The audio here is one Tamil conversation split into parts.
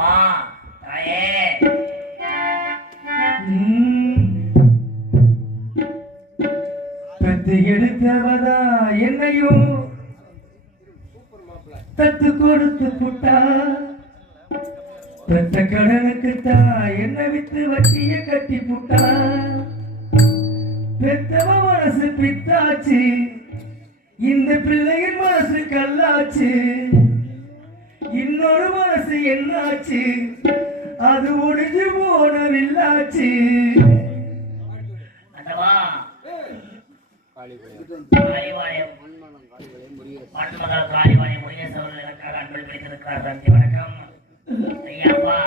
அம்மா தாயே பெத்து எடுத்தவதா என்னையும் தத்து கொடுத்து புட்டா? பெத்த கடனுக்கு தா என்ன வித்து வட்டிய கட்டி புட்டா? பெத்தவ மனசு பித்தாச்சு இந்த பிள்ளையின் மனசு கல்லாச்சு. மனசு என்னாச்சு? அது ஒடிஞ்சு போன வில்லாச்சு பிடித்திருக்கிறார். நன்றி வணக்கம். ஐயாப்பா.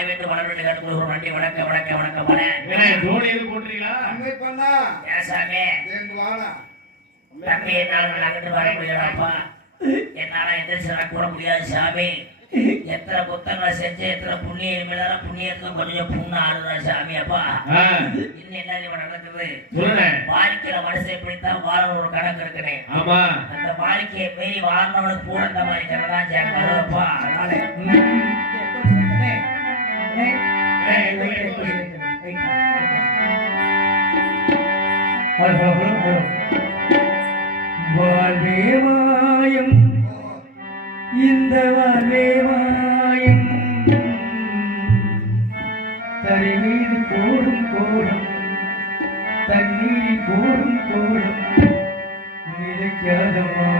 என்று அன்பள் பிடித்திருக்கிறார் நன்றி வணக்கம் வணக்கம் வணக்கம் வணக்கம் வணக்கம். வண. என்ன தோனி எது போட்டுறீங்களா அம்மை பண்ணா ஏன் சாமி. எங்க வாடா. தம்பி என்னால நகட்டு வர முடியலப்பா என்னால எந்திரிச்சு கூட முடியாது சாமி. எத்தனை புத்தகங்களை செஞ்சு எத்தனை புண்ணியம் மேலான புண்ணியத்துக்கு கொஞ்சம் புண்ணு ஆடுறா சாமி அப்பா. இன்னும் என்ன தெரியுமா நடக்குது? வாழ்க்கையில மனுஷன் இப்படித்தான் வாழணும் ஒரு கணக்கு இருக்குனே. ஆமா. அந்த வாழ்க்கையை மீறி வாழ்றவனுக்கு கூட இந்த மாதிரி கணதான் சேர்ப்பாருப்பா அதனால. வாழ்வே மாயம் இந்த வாழ்வே மாயம் தரை மீது கூடும் கூடும் தண்ணீர் கூடும் கூடும் நிலைக்காதமா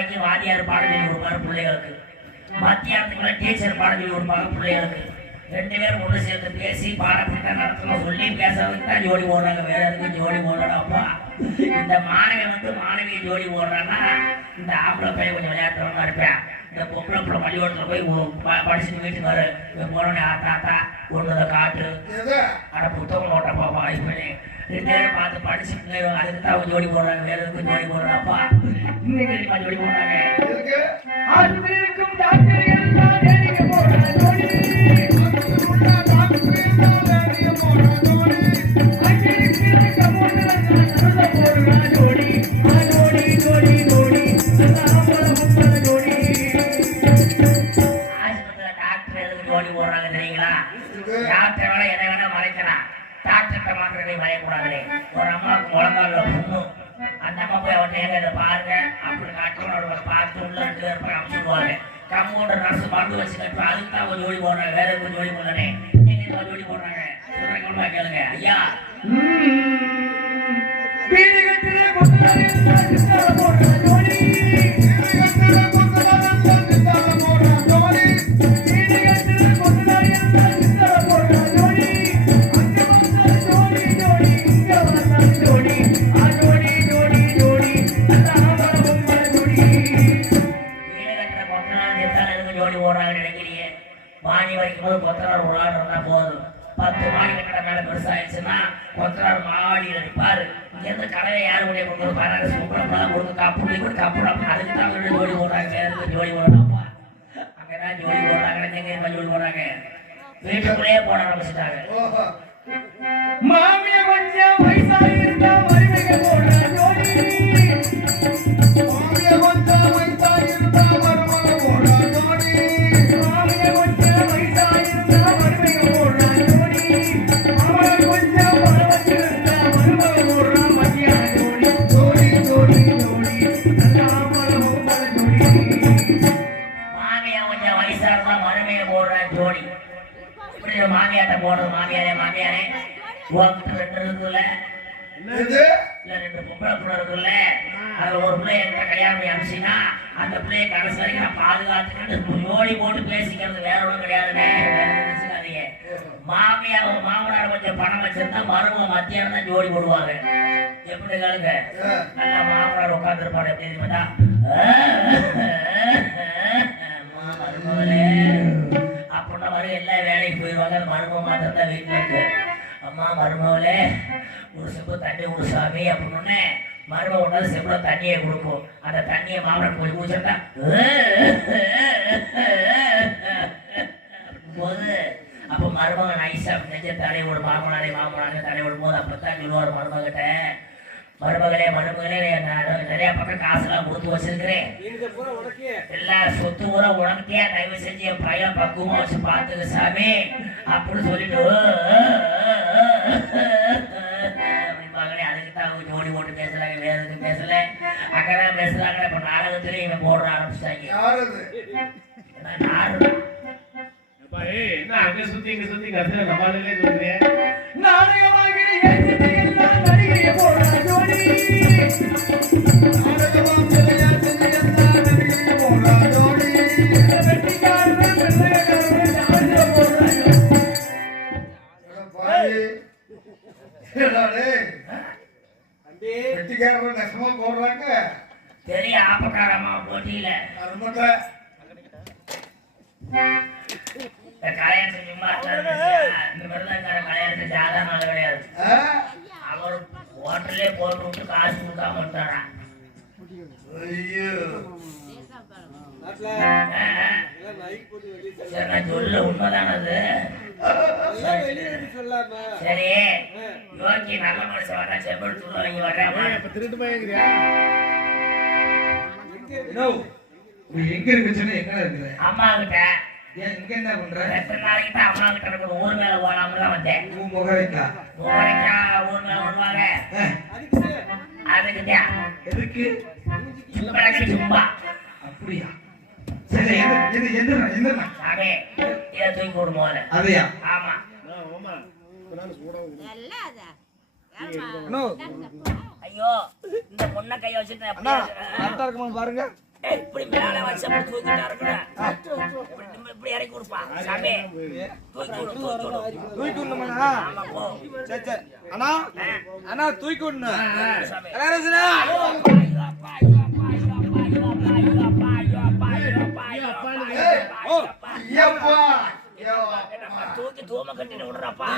வரைக்கும் வாதியார் பாடம் சொல்லி கொடுப்பாரு பிள்ளைகளுக்கு. மத்தியானத்துக்குள்ள டீச்சர் பாடம் சொல்லி கொடுப்பாங்க பிள்ளைகளுக்கு. ரெண்டு பேரும் ஒன்று சேர்ந்து பேசி பாடப்பட்ட நடத்தணும் சொல்லி பேசுறதுக்கு தான் ஜோடி போடுறாங்க. வேற எதுக்கும் ஜோடி போடுறாப்பா இந்த மாணவி வந்து மாணவியை ஜோடி போடுறாங்கன்னா இந்த ஆம்பளை பையன் கொஞ்சம் விளையாட்டுறவங்க இருப்பேன். இந்த பொம்பளை பிள்ளை பள்ளிக்கூடத்தில் போய் உ- ப- படிச்சுட்டு வீட்டுக்கு வரு. இவன் போனோடனே ஆத்தா ஆத்தா ஒன்று அதை காட்டு அட புத்தகம் ஓட்ட பாப்பா இப்படி ரெண்டு பேரும் பார்த்து படிச்சுட்டு அதுக்கு தான் ஜோடி போடுறாங்க வேற எதுக்கும் ஜோடி போடுறாப்பா இன்னைக்கு தெரியுமா ஜோடி போடுறாங்க. பார்த்து உள்ள ரெண்டு பேர் நர்ஸ் மருந்து வச்சு அதுக்கு தான் கொஞ்சம் ஜோடி போடுறாங்க வேற கொஞ்சம் ஜோடி போடலே நீங்க போடுறாங்க சொல்றேன் கேளுங்க ஐயா வீடு எத்தனை எதுக்கு நினைக்கிறீங்க? மானி வரைக்கும் போது கொத்தனார் ஒரு ஆள் இருந்தா போதும். பத்து மாடி கட்டட மேல பெருசாயிடுச்சுன்னா கொத்தனார் மாடியில் நிற்பாரு இங்கேருந்து கலவை யார் கூட கொடுக்குறது பாருங்க சுப்பளம் கொடுத்து கப்பு கூட கப்பு அதுக்கு தான் வந்து ஜோடி போடுறாங்க. வேற ஜோடி போடலாம்ப்பா அங்கதான் ஜோடி போடுறாங்க. எங்கே ஜோடி போடுறாங்க? வீட்டுக்குள்ளேயே போட ஆரம்பிச்சுட்டாங்க. மாமிய கொஞ்சம் இருந்தா மருமக போடுறாங்க பிள்ளை இருக்குல்ல அதுல ஒரு பிள்ளை என்கிட்ட கல்யாணம் அனுப்பிச்சின்னா அந்த பிள்ளைய கடைசி வரைக்கும் நான் பாதுகாத்துக்கிட்டு ஜோடி போட்டு பேசிக்கிறது வேற ஒன்றும் கிடையாதுண்ணே வேற எதுவும் நினைச்சுக்காதீங்க. மாமியார் ஒரு மாமனார் கொஞ்சம் பணம் வச்சிருந்தா மருமக மத்தியானம் தான் ஜோடி போடுவாங்க. எப்படி கேளுங்க? நல்லா மாமனார் உட்காந்துருப்பாரு எப்படி தெரியுமா? அம்மா, மருமகளே அப்படின்னா வரும் எல்லா வேலைக்கு போயிடுவாங்க அந்த மருமக மாத்திரம் தான் வீட்டில் இருக்கு. அம்மா மருமகளே ஒரு செப்பு தண்ணி ஒரு சாமி அப்படின்னு மருமக ஒன்றாவது செவ்வளோ தண்ணியை கொடுக்கும் அந்த தண்ணியை மாமனார் போய் குடிச்சிருந்தா போது அப்போ மருமக நைஸா நெஞ்ச தலை ஒரு மாமனாரே மாமனாரே தலை விடும் போது அப்பதான் சொல்லுவார் மருமகிட்ட மருமகளே மருமகளே நான் நிறைய பக்கம் காசுலாம் கொடுத்து வச்சிருக்கிறேன் எல்லா சொத்து பூரா உனக்கே தயவு செஞ்சு என் பையன் பக்குவமா வச்சு பார்த்துக்க சாமி அப்படின்னு சொல்லிட்டு போட்டு பேசல வேற எதுவும் பேசல. அங்கதான் பேசுறாங்க இப்ப நாடகத்திலே இவன் போடுற ஆரம்பிச்சாங்க அங்க சுத்தி இங்க ஆப்பக்காரமா போட்டியில. கல்யாணத்துக்கு சும்மா இந்த மிருதங்கார கல்யாணத்துக்கு சாதாரண ஆளு கிடையாது? அவர் ஹோட்டல்லே போட்டு விட்டு காசு கொடுக்காம விட்டாரா ஐயோ. சொல்ல உண்மைதானே அது? சரி. யோகி நல்ல மனுஷன் வர செம்பல் தூள் வாங்கி வர்றேன் இப்ப திருட்டு பையங்கிறியா? நோ நீ எங்க இருக்கு சொன்ன எங்க இருக்கிற அம்மா கிட்ட ஏன் இங்க என்ன பண்ற? எத்தனை நாளைக்கு தான் அம்மா கிட்ட இருக்கிற ஊர் மேல போலாம்னு தான் வந்தேன். உன் முகரைக்கா வரைக்கும் ஊர் மேல வருவாங்க. எதுக்கு? இப்படக்கு சும்மா. அப்படியா? சரி எது எது எந்திரா சாமி இதை தூக்கி அதையா? ஆமா. ஆமா. ஐயோ இந்த பொண்ணை கைய வச்சுட்டு கரெக்டா இருக்குமா பாருங்க. இப்படி மேல வச்சு தூக்கிட்டா இருக்கணும் இப்படி இறக்கி கொடுப்பா. சாமி தூக்கி தூக்கி விடு. தூக்கி விடணுமாண்ணா ஆமா போ. சரி சரி. அண்ணா அண்ணா தூக்கி விடணும் கலாரசனா. தூக்கி தூம கட்டிட்டு விடுறப்பா.